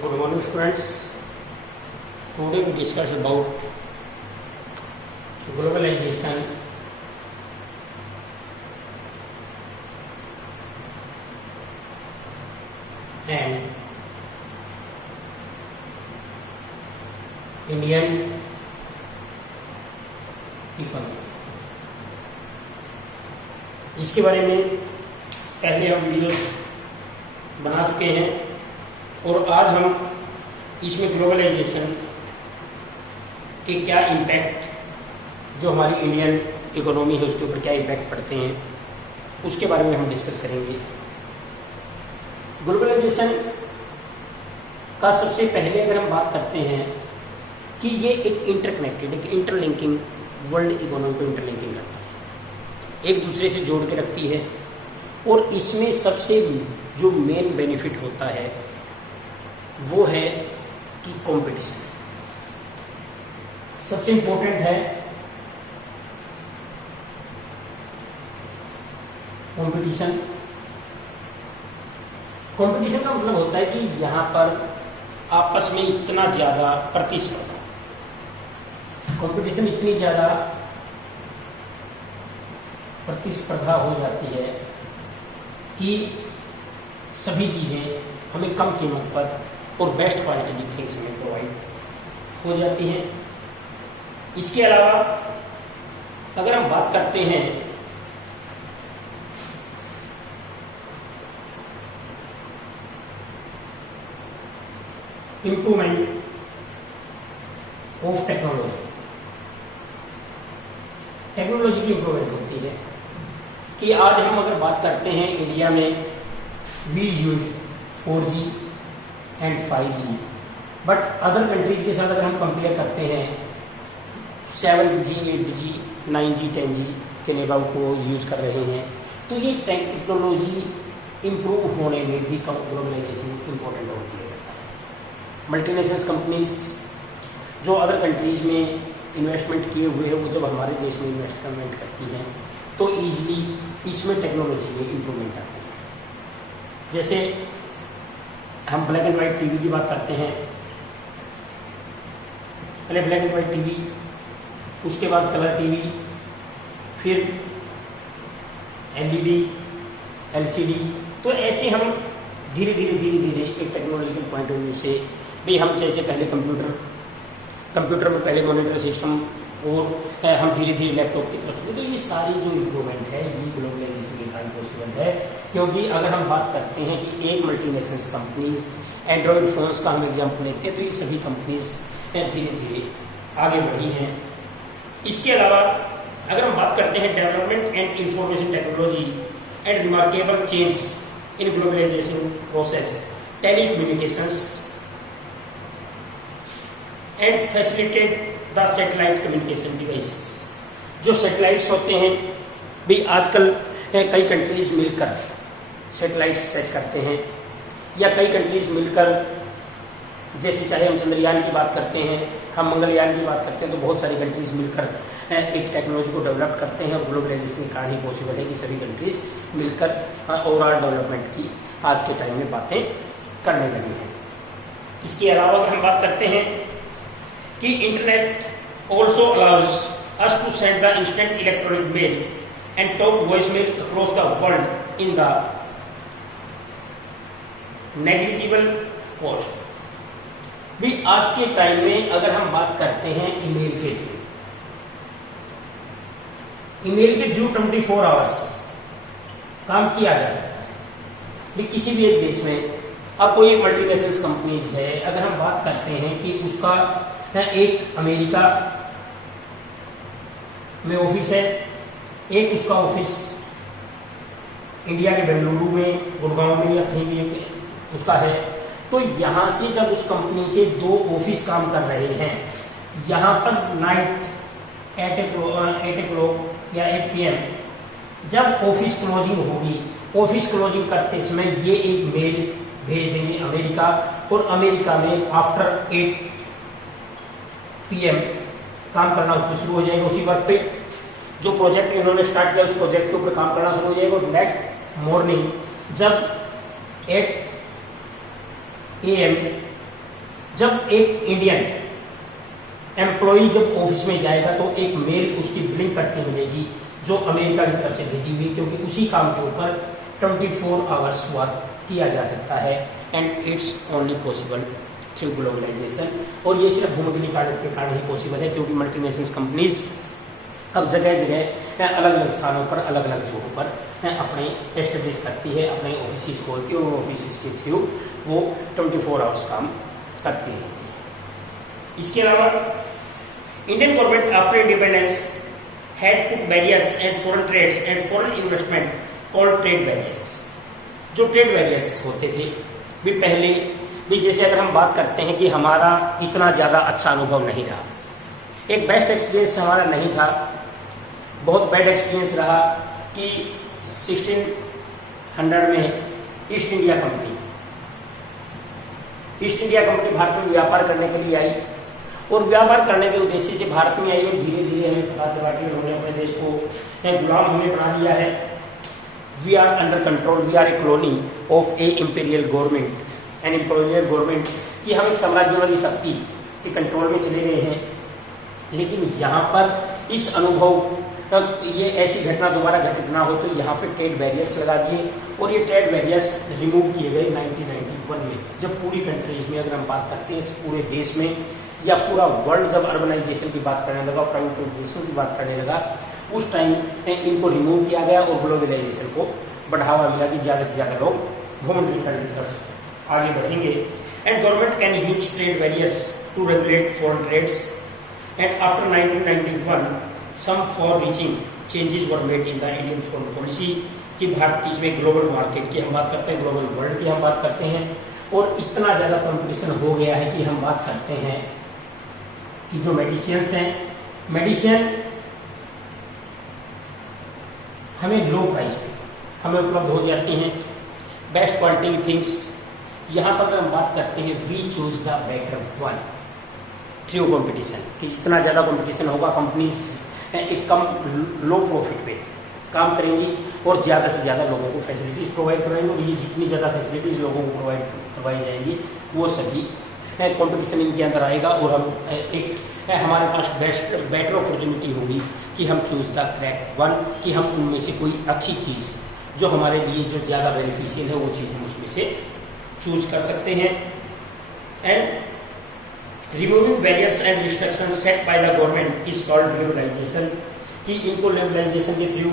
Good morning, students. Today we discuss about globalization and Indian economy. इसके बारे में पहले हम वीडियो बना चुके हैं और आज हम इसमें ग्लोबलाइजेशन के क्या इम्पैक्ट जो हमारी इंडियन इकोनॉमी है उसके ऊपर क्या इम्पैक्ट पड़ते हैं उसके बारे में हम डिस्कस करेंगे। ग्लोबलाइजेशन का सबसे पहले अगर हम बात करते हैं कि ये एक इंटरकनेक्टेड एक इंटरलिंकिंग वर्ल्ड इकोनॉमी को इंटरलिंकिंग करता है, एक दूसरे से जोड़ के रखती है और इसमें सबसे जो मेन बेनिफिट होता है वो है कि कंपटीशन सबसे इंपॉर्टेंट है। कंपटीशन का मतलब होता है कि यहां पर आपस में इतना ज्यादा प्रतिस्पर्धा, कंपटीशन इतनी ज्यादा प्रतिस्पर्धा हो जाती है कि सभी चीजें हमें कम कीमत पर और बेस्ट क्वालिटी की थिंग्स हमें प्रोवाइड हो जाती हैं। इसके अलावा अगर हम बात करते हैं इम्प्रूवमेंट ऑफ टेक्नोलॉजी की इम्प्रूवमेंट होती है कि आज हम अगर बात करते हैं इंडिया में we use 4G and 5G, but other countries के साथ अगर हम कंपेयर करते हैं 7G 8G 9G 10G के लेवल को यूज कर रहे हैं, तो ये टेक्नोलॉजी इम्प्रूव होने में भी ग्लोबलाइजेशन इम्पोर्टेंट रोल प्ले करता है। मल्टीनेशनल कंपनीज जो अदर कंट्रीज में इन्वेस्टमेंट किए हुए हैं वो जब हमारे देश में इन्वेस्टमेंट करती हैं तो ईजिली इसमें टेक्नोलॉजी में इम्प्रूवमेंट आती है। जैसे हम ब्लैक एंड वाइट टीवी की बात करते हैं, पहले ब्लैक एंड वाइट टीवी, उसके बाद कलर टीवी, फिर LED LCD, तो ऐसे हम धीरे धीरे एक टेक्नोलॉजिकल पॉइंट ऑफ व्यू से भी हम जैसे पहले कंप्यूटर में पहले मॉनिटर सिस्टम और हम धीरे धीरे लैपटॉप की तरफ से, तो ये सारी जो इम्प्रूवमेंट है ये ग्लोबलाइजेशन के कारण पॉसिबल है। क्योंकि अगर हम बात करते हैं कि एक मल्टीनेशनल कंपनीज एंड्रॉयड फोन्स का हम एग्जाम्पल लेते हैं तो ये सभी कंपनीज धीरे धीरे आगे बढ़ी हैं। इसके अलावा अगर हम बात करते हैं development and information technology and remarkable change in globalisation process, telecommunications and facilitate the satellite communication devices. जो सैटेलाइट्स होते हैं भी आजकल कई कंट्रीज मिलकर सैटेलाइट्स सेट करते हैं, या कई कंट्रीज मिलकर, जैसे चाहे हम चंद्रयान की बात करते हैं, हम मंगलयान की बात करते हैं, तो बहुत सारी कंट्रीज मिलकर एक टेक्नोलॉजी को डेवलप करते हैं और ग्लोबलाइजेशन के कारण ही पॉसिबल है कि सभी कंट्रीज मिलकर ओवरऑल डेवलपमेंट की आज के टाइम में बातें करने लगी हैं। इसके अलावा अगर हम बात करते हैं कि internet also allows us to send the instant electronic mail and talk voice mail across the world in the negligible cost. भी आज के टाइम में अगर हम बात करते हैं ईमेल के थ्रू 24 आवर्स काम किया जा सकता है। भी किसी भी एक देश में अब कोई मल्टीनेशनल कंपनीज है, अगर हम बात करते हैं कि उसका एक अमेरिका में ऑफिस है, एक उसका ऑफिस इंडिया के बेंगलुरु में, गुड़गांव में या कहीं भी एक उसका है, तो यहां से जब उस कंपनी के 2 ऑफिस काम कर रहे हैं, यहां पर नाइट 8 o'clock या 8 PM जब ऑफिस क्लोजिंग होगी, ऑफिस क्लोजिंग करते समय ये एक मेल भेज देंगे अमेरिका, और अमेरिका में आफ्टर 8 PM काम करना उसमें शुरू हो जाएगा। उसी वर्क पे जो प्रोजेक्ट इन्होंने स्टार्ट किया उस प्रोजेक्ट के ऊपर काम करना शुरू हो जाएगा, और नेक्स्ट मॉर्निंग जब 8 AM जब एक इंडियन एम्प्लॉई जब ऑफिस में जाएगा तो एक मेल उसकी बिलिंग करके मिलेगी जो अमेरिका की तरफ से भेजी हुई, क्योंकि उसी काम के ऊपर 24 आवर्स वर्क किया जा सकता है and it's only possible through globalisation. और ये सिर्फ भूमंडलीकरण के कारण ही पॉसिबल है, क्योंकि मल्टीनेशनल कंपनीज अब जगह जगह अलग अलग स्थानों पर अलग अलग जगहों पर अपने एस्टेब्लिश करती है, अपने ऑफिस खोलती है और ऑफिस के थ्रू वो 24 आवर्स काम करती है। इसके अलावा Indian government after independence had put barriers and foreign trades and foreign investment called trade barriers। जो ट्रेड बैरियर्स होते थे भी पहले भी, जैसे अगर हम बात करते हैं कि हमारा इतना ज़्यादा अच्छा अनुभव नहीं रहा, एक बेस्ट एक्सपीरियंस हमारा नहीं था, बहुत बैड एक्सपीरियंस रहा कि 1600 में ईस्ट इंडिया कंपनी भारत में व्यापार करने के लिए आई और व्यापार करने के उद्देश्य से भारत में आई और धीरे धीरे हमें पता चला कि उन्होंने अपने देश को गुलाम हमें बना दिया है। We are under control, we are a colony of a imperial government and imperial government, कि हम एक साम्राज्यवादी शक्ति के कंट्रोल में चले गए हैं। लेकिन यहाँ पर इस अनुभव ये ऐसी घटना दोबारा घटित ना हो, तो यहाँ पे ट्रेड बैरियर्स लगा दिए और ये ट्रेड बैरियर्स रिमूव किए गए 1991 में, जब पूरी कंट्रीज में अगर हम बात करते हैं पूरे देश में या पूरा वर्ल्ड जब अर्बनाइजेशन की बात करने लगा, प्राइवेटाइजेशन की बात करने लगा, उस टाइम इनको रिमूव किया गया और ग्लोबलाइजेशन को बढ़ावा मिला कि ज़्यादा से ज़्यादा लोग भूमंडलीकरण की तरफ आगे बढ़ेंगे। And government can use trade barriers to regulate foreign trades and after 1991 some far reaching changes were made in the Indian foreign policy, कि भारत इसमें ग्लोबल मार्केट की हम बात करते हैं, ग्लोबल वर्ल्ड की हम बात करते हैं और इतना ज़्यादा कंपटीशन हो गया है कि हम बात करते हैं कि जो मेडिसिन्स हैं, मेडिसिन हमें लो प्राइस पे हमें उपलब्ध हो जाती हैं, बेस्ट क्वालिटी थिंग्स। यहाँ पर अगर हम बात करते हैं we choose the better one through competition, कि जितना ज़्यादा कॉम्पिटिशन होगा कंपनीज एक कम लो प्रॉफिट पे काम करेंगी और ज़्यादा से ज़्यादा लोगों को फैसिलिटीज़ प्रोवाइड कराएंगे और ये जितनी ज़्यादा फैसिलिटीज़ लोगों को प्रोवाइड करवाई जाएंगी वो सभी कंपटीशन इनके अंदर आएगा और हम हमारे पास बेटर अपॉर्चुनिटी होगी कि हम चूज द करेक्ट वन, कि हम उनमें से कोई अच्छी चीज़ जो हमारे लिए जो ज़्यादा बेनिफिशियल है वो चीज़ हम उसमें से चूज कर सकते हैं। And removing barriers and restriction set by the government is called liberalisation, कि इनको लिबरलाइजेशन के थ्रू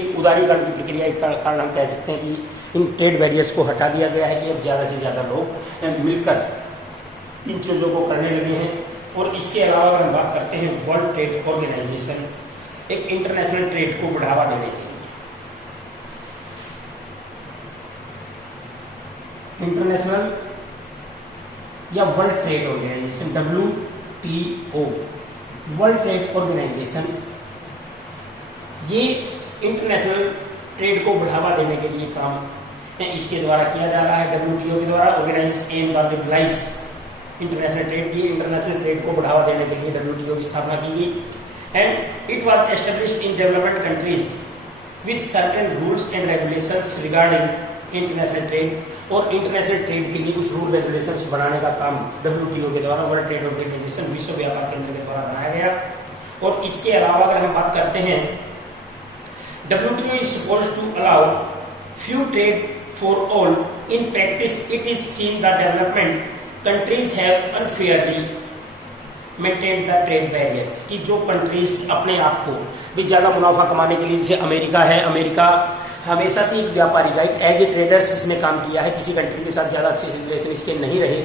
एक उदारीकरण की प्रक्रिया के कारण हम कह सकते हैं कि इन ट्रेड बैरियर्स को हटा दिया गया है कि अब ज़्यादा से ज़्यादा लोग मिलकर इन चीज़ों को करने लगे हैं। और इसके अलावा अगर हम बात करते हैं वर्ल्ड ट्रेड ऑर्गेनाइजेशन, एक इंटरनेशनल ट्रेड को बढ़ावा देने के लिए इंटरनेशनल या World Trade Organisation WTO, World Trade Organisation, ये इंटरनेशनल ट्रेड को बढ़ावा देने के लिए काम इसके द्वारा किया जा रहा है। WTO के द्वारा organise aim the liberalise international trade की, इंटरनेशनल ट्रेड को बढ़ावा देने के लिए WTO की स्थापना की गई। And it was established in development countries with certain rules and regulations regarding international trade, और इंटरनेशनल ट्रेड के लिए कुछ रूल रेगुलेशंस बनाने का काम WTO के द्वारा, वर्ल्ड ट्रेड ऑर्गेनाइजेशन, विश्व व्यापार केंद्र के द्वारा बनाया गया। और इसके अलावा अगर हम बात करते हैं WTO is supposed to allow free trade for all. In practice, it is seen that development countries have unfairly maintained the trade barriers, कि जो कंट्रीज अपने आप को भी ज़्यादा मुनाफा कमाने के लिए, जैसे अमेरिका है, अमेरिका हमेशा से एक व्यापारी राइट एज ए ट्रेडर्स इसने काम किया है, किसी कंट्री के साथ ज़्यादा अच्छे रिलेशन इसके नहीं रहे,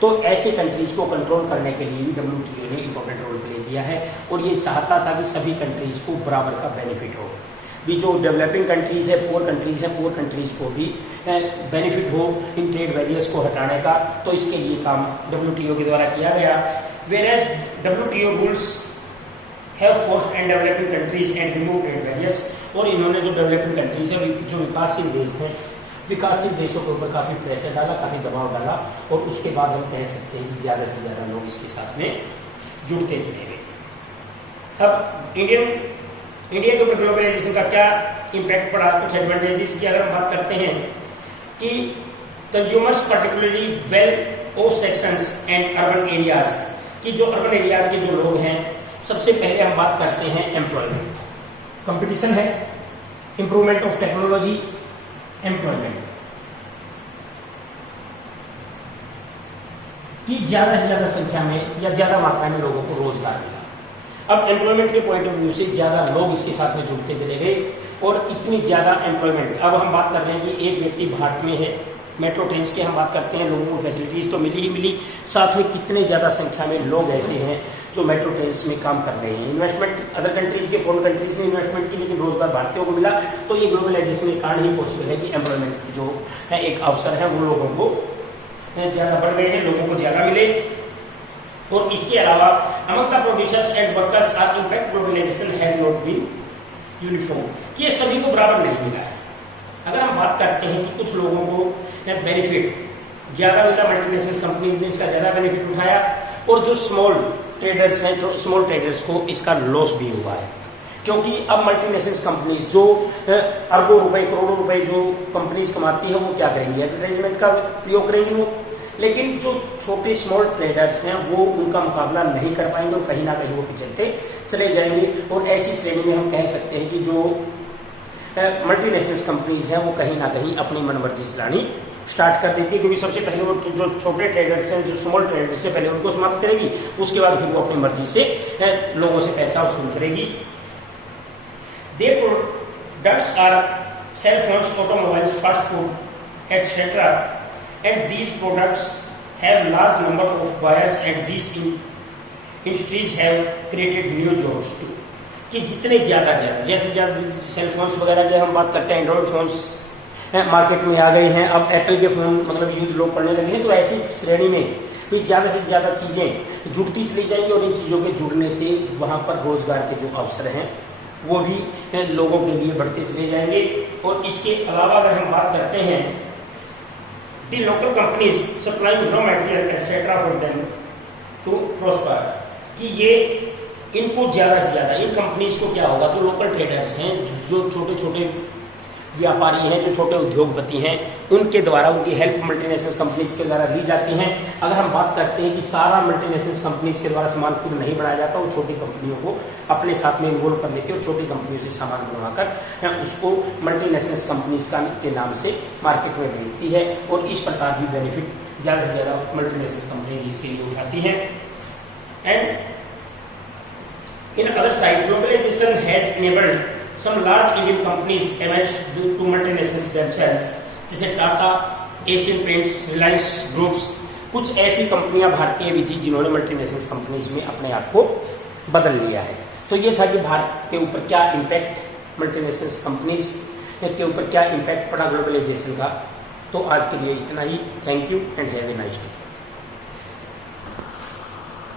तो ऐसे कंट्रीज को कंट्रोल करने के लिए भी WTO ने इंपॉर्टेंट रोल प्ले किया है और ये चाहता था कि सभी कंट्रीज को बराबर का बेनिफिट हो, भी जो डेवलपिंग कंट्रीज है, पुअर कंट्रीज है, पुअर कंट्रीज को भी बेनिफिट हो इन ट्रेड बैरियर्स को हटाने का, तो इसके लिए काम WTO के द्वारा किया गया। Whereas WTO rules have forced and developing countries and remove trade barriers, और इन्होंने जो डेवलपिंग कंट्रीज है, जो विकासशील देश हैं, विकासशील देशों के ऊपर काफ़ी प्रेशर डाला, काफ़ी दबाव डाला और उसके बाद हम कह सकते हैं कि ज़्यादा से ज़्यादा लोग इसके साथ में जुड़ते चले गए। अब इंडिया के ऊपर ग्लोबलाइजेशन का क्या इम्पैक्ट पड़ा, कुछ एडवांटेजेस की अगर हम बात करते हैं कि consumers particularly well of sections and urban areas, कि जो अर्बन एरियाज के जो लोग हैं, सबसे पहले हम बात करते हैं एम्प्लॉयमेंट। कंपटीशन है, इंप्रूवमेंट ऑफ टेक्नोलॉजी, एम्प्लॉयमेंट, कि ज्यादा से ज्यादा संख्या में या ज्यादा मात्रा में लोगों को रोजगार मिला। अब एम्प्लॉयमेंट के पॉइंट ऑफ व्यू से ज्यादा लोग इसके साथ में जुड़ते चले गए और इतनी ज्यादा एम्प्लॉयमेंट। अब हम बात कर रहे हैं कि एक व्यक्ति भारत में है, मेट्रो ट्रेन की हम बात करते हैं, लोगों को फैसिलिटीज तो मिली ही मिली, साथ में कितने ज्यादा संख्या में लोग ऐसे हैं जो मेट्रो ट्रेन में काम कर रहे हैं। इन्वेस्टमेंट अदर कंट्रीज के, फॉरेन कंट्रीज ने इन्वेस्टमेंट की, लेकिन रोजगार भारतीयों को मिला। तो ये ग्लोबलाइजेशन के कारण ही पॉसिबल है कि एम्प्लॉयमेंट जो है एक अवसर है वो लोगों को ज्यादा बढ़ गए हैं, लोगों को ज्यादा मिले। और इसके अलावा among the producers and workers are impact globalisation has not been uniform, कि ये सभी को बराबर नहीं मिला है। अगर हम बात करते हैं कि कुछ लोगों को बेनिफिट ज्यादा मिला, मल्टीनेशनल कंपनीज ने इसका ज्यादा बेनिफिट उठाया, और जो स्मॉल ट्रेडर्स हैं तो स्मॉल ट्रेडर्स को इसका लॉस भी हुआ है, क्योंकि अब मल्टीनेशनल कंपनीज जो अरबों रुपए, करोड़ों रुपए जो कंपनीज कमाती है वो क्या करेंगी, एडवर्टाइजमेंट का प्रयोग करेंगी वो। लेकिन जो छोटे स्मॉल ट्रेडर्स हैं वो उनका मुकाबला नहीं कर पाएंगे और कहीं ना कहीं वो पिछड़ते चले जाएंगे। और ऐसी श्रेणी में हम कह सकते हैं कि जो मल्टीनेशनल कंपनीज हैं वो कहीं ना कहीं अपनी मनमर्जी चलानी स्टार्ट कर देती है, क्योंकि सबसे पहले वो जो छोटे ट्रेडर्स हैं, जो स्मॉल ट्रेडर्स से पहले उनको समाप्त करेगी, उसके बाद फिर वो अपनी मर्जी से लोगों से पैसा वसूल करेगी। Their products are cell phones, automobiles, fast food, etc. And these products have large number of buyers, and these industries have created new jobs too. कि जितने ज्यादा जैसे सेल फोन्स वगैरह की हम बात करते हैं, एंड्रॉइड फोन्स मार्केट में आ गए हैं, अब एप्पल के फोन मतलब यूज लोग करने लगे हैं, तो ऐसी श्रेणी में भी ज्यादा से ज्यादा चीजें जुड़ती चली जाएंगी और इन चीजों के जुड़ने से वहां पर रोजगार के जो अवसर हैं वो भी लोगों के लिए बढ़ते चले जाएंगे। और इसके अलावा अगर हम बात करते हैं the local companies supplying raw material etcetera for them to prosper, कि ये इनको ज्यादा से ज्यादा इन कंपनीज को क्या होगा, जो लोकल ट्रेडर्स हैं, जो छोटे छोटे व्यापारी हैं, जो छोटे उद्योगपति हैं, उनके द्वारा उनकी हेल्प मल्टीनेशनल कंपनीज के द्वारा ली जाती हैं। अगर हम बात करते हैं कि सारा मल्टीनेशनल कंपनीज के द्वारा सामान खुद नहीं बनाया जाता, वो छोटी कंपनियों को अपने साथ में इन्वॉल्व कर लेते हैं और छोटी कंपनियों से सामान बनवाकर उसको मल्टीनेशनल कंपनीज के नाम से मार्केट में भेजती है, और इस प्रकार भी बेनिफिट ज्यादा से ज्यादा मल्टीनेशनल कंपनीज इसके लिए उठाती हैं। And in other side globalisation has enabled some large Indian companies emerged to multinationals themselves, जैसे टाटा, एशियन पेंट्स, रिलायंस ग्रुप्स, कुछ ऐसी कंपनियां भारतीय भी थी जिन्होंने मल्टीनेशनल कंपनीज में अपने आप को बदल लिया है। तो ये था कि भारत के ऊपर क्या इम्पैक्ट मल्टीनेशनल कंपनीज के ऊपर क्या इम्पैक्ट पड़ा ग्लोबलाइजेशन का। तो आज के लिए इतना ही। Thank you and have a nice day.